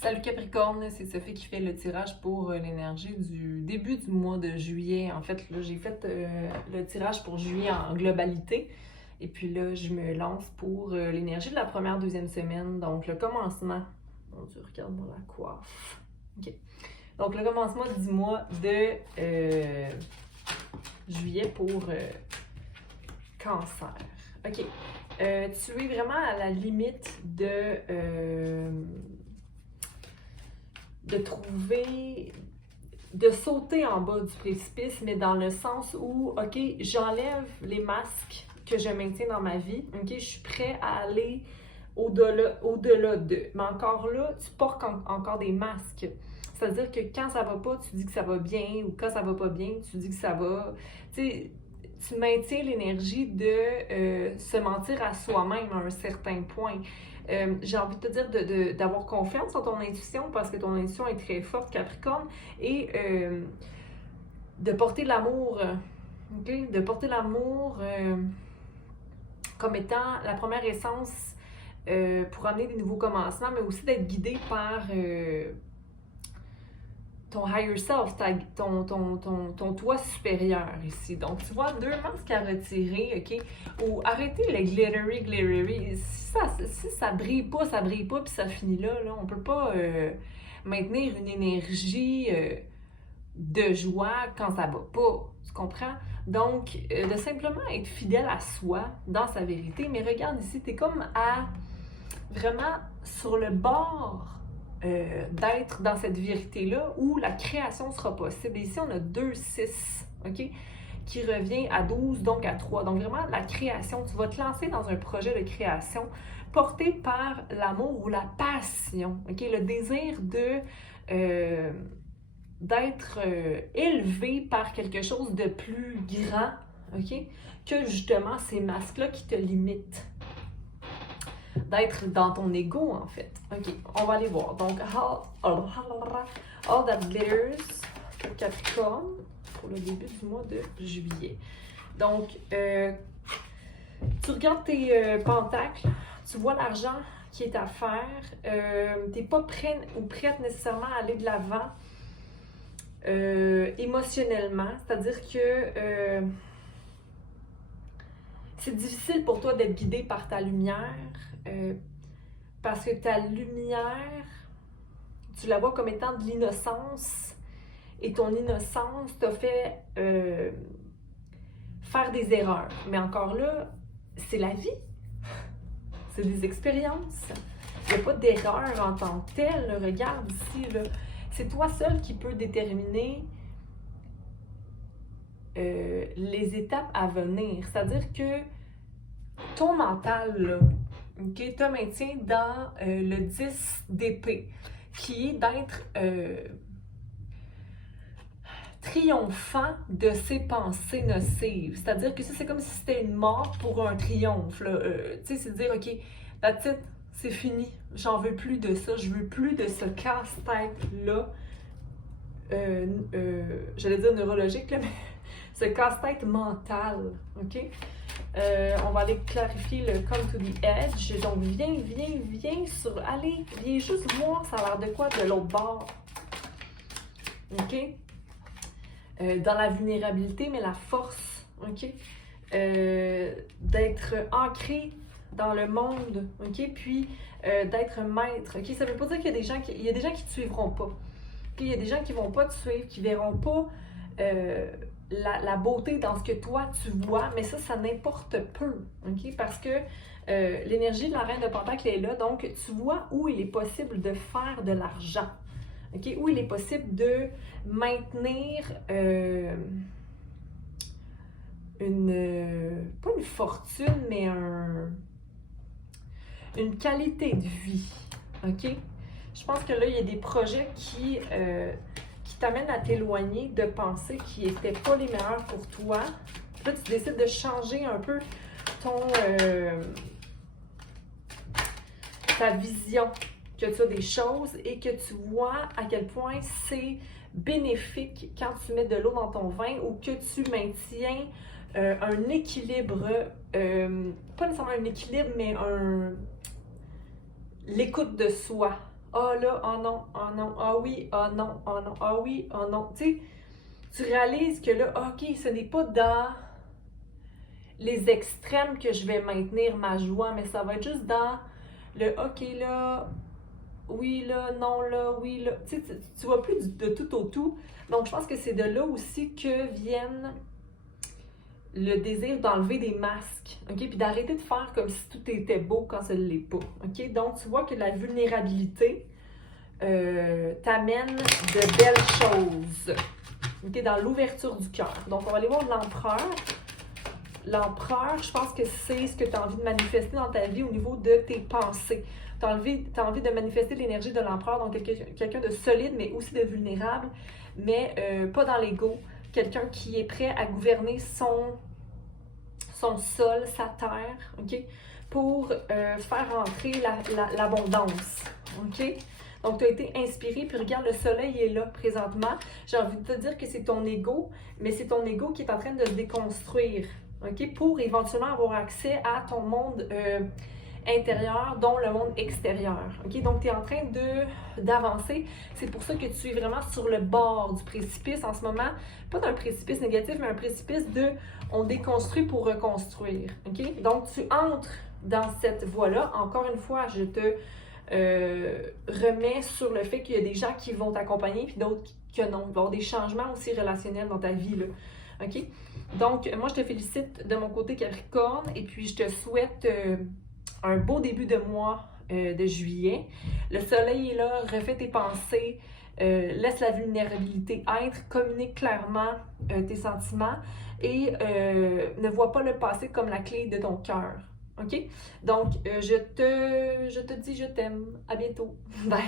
Salut Capricorne, c'est Sophie qui fait le tirage pour l'énergie du début du mois de juillet. En fait, là, j'ai fait le tirage pour juillet en globalité. Et puis là, je me lance pour l'énergie de la première, deuxième semaine. Donc, le commencement. Mon Dieu, regarde-moi la coiffe. OK. Donc, le commencement du mois de juillet pour Cancer. OK. Tu es vraiment à la limite de sauter en bas du précipice, mais dans le sens où, OK, j'enlève les masques que je maintiens dans ma vie, OK, je suis prêt à aller au-delà de. Mais encore là, tu portes encore des masques. C'est-à-dire que quand ça va pas, tu dis que ça va bien, ou quand ça va pas bien, tu dis que ça va. Tu sais, tu maintiens l'énergie de se mentir à soi-même à un certain point. J'ai envie de te dire d'avoir confiance en ton intuition parce que ton intuition est très forte, Capricorne, et de porter l'amour, okay? De porter l'amour comme étant la première essence pour amener des nouveaux commencements, mais aussi d'être guidé par ton higher self, ton toi supérieur ici. Donc, tu vois, deux masques à retirer, OK? Ou arrêtez le glittery. Si ça brille pas, puis ça finit là. On peut pas maintenir une énergie de joie quand ça va pas. Tu comprends? Donc, de simplement être fidèle à soi, dans sa vérité. Mais regarde ici, t'es comme à vraiment sur le bord d'être dans cette vérité-là où la création sera possible. Et ici, on a 2-6, OK? Qui revient à 12, donc à 3. Donc vraiment, la création, tu vas te lancer dans un projet de création porté par l'amour ou la passion, OK? Le désir d'être élevé par quelque chose de plus grand, OK? Que justement ces masques-là qui te limitent. D'être dans ton ego, en fait. OK, on va aller voir. Donc, all that glitters pour Capricorne pour le début du mois de juillet. Donc, tu regardes tes pentacles, tu vois l'argent qui est à faire. Tu n'es pas prêt ou prête nécessairement à aller de l'avant émotionnellement. C'est-à-dire que c'est difficile pour toi d'être guidé par ta lumière. Parce que ta lumière, tu la vois comme étant de l'innocence et ton innocence t'a fait faire des erreurs. Mais encore là, c'est la vie, c'est des expériences. Il n'y a pas d'erreur en tant que telle. Regarde ici, là. C'est toi seul qui peux déterminer les étapes à venir. C'est-à-dire que ton mental, là, OK, te maintient dans le 10 d'épée, qui est d'être triomphant de ses pensées nocives. C'est-à-dire que ça, c'est comme si c'était une mort pour un triomphe. Tu sais, c'est de dire, OK, that's it, c'est fini. J'en veux plus de ça. Je veux plus de ce casse-tête-là. J'allais dire neurologique, là, mais ce casse-tête mental. OK? On va aller clarifier le come to the edge. Donc, viens sur... Allez, viens juste voir ça a l'air de quoi de l'autre bord. OK? Dans la vulnérabilité, mais la force. OK? D'être ancré dans le monde. OK? Puis, d'être maître. OK? Ça veut pas dire qu'il y a des gens qui te suivront pas. Okay? Il y a des gens qui vont pas te suivre, qui verront pas... la beauté dans ce que toi tu vois, mais ça n'importe peu, ok? Parce que l'énergie de la reine de Pentacle est là, donc tu vois où il est possible de faire de l'argent, ok? Où il est possible de maintenir pas une fortune, mais une qualité de vie, ok? Je pense que là, il y a des projets qui t'amènent à t'éloigner de pensées qui n'étaient pas les meilleures pour toi. Là, tu décides de changer un peu ta vision que tu as des choses et que tu vois à quel point c'est bénéfique quand tu mets de l'eau dans ton vin ou que tu maintiens un équilibre, pas nécessairement un équilibre, mais l'écoute de soi. Ah là, oh non, oh non, ah oui, oh non, oh non, ah oui, oh non. Tu sais, tu réalises que là, ok, ce n'est pas dans les extrêmes que je vais maintenir ma joie, mais ça va être juste dans le ok là, oui là, non là, oui là. Tu sais, tu vois plus de tout au tout. Donc, je pense que c'est de là aussi que viennent le désir d'enlever des masques, ok? Puis d'arrêter de faire comme si tout était beau quand ça ne l'est pas, ok? Donc, tu vois que la vulnérabilité t'amène de belles choses, ok? Dans l'ouverture du cœur. Donc, on va aller voir l'empereur. L'empereur, je pense que c'est ce que tu as envie de manifester dans ta vie au niveau de tes pensées. Tu as envie de manifester l'énergie de l'empereur, donc quelqu'un de solide, mais aussi de vulnérable, mais pas dans l'ego. Quelqu'un qui est prêt à gouverner son sol, sa terre, ok, pour faire entrer l'abondance, ok? Donc, tu as été inspiré, puis regarde, le soleil est là présentement. J'ai envie de te dire que c'est ton ego, mais c'est ton ego qui est en train de se déconstruire, ok? Pour éventuellement avoir accès à ton monde intérieur, dont le monde extérieur, ok? Donc, tu es en train d'avancer. C'est pour ça que tu es vraiment sur le bord du précipice en ce moment. Pas d'un précipice négatif, mais un précipice de on déconstruit pour reconstruire, ok? Donc, tu entres dans cette voie-là. Encore une fois, je te remets sur le fait qu'il y a des gens qui vont t'accompagner, puis d'autres que non. Il va y avoir des changements aussi relationnels dans ta vie, là. OK? Donc, moi, je te félicite de mon côté Capricorne, et puis je te souhaite un beau début de mois de juillet. Le soleil est là, refais tes pensées, laisse la vulnérabilité être, communique clairement tes sentiments et ne vois pas le passé comme la clé de ton cœur. OK? Donc, je te dis je t'aime. À bientôt. Bye!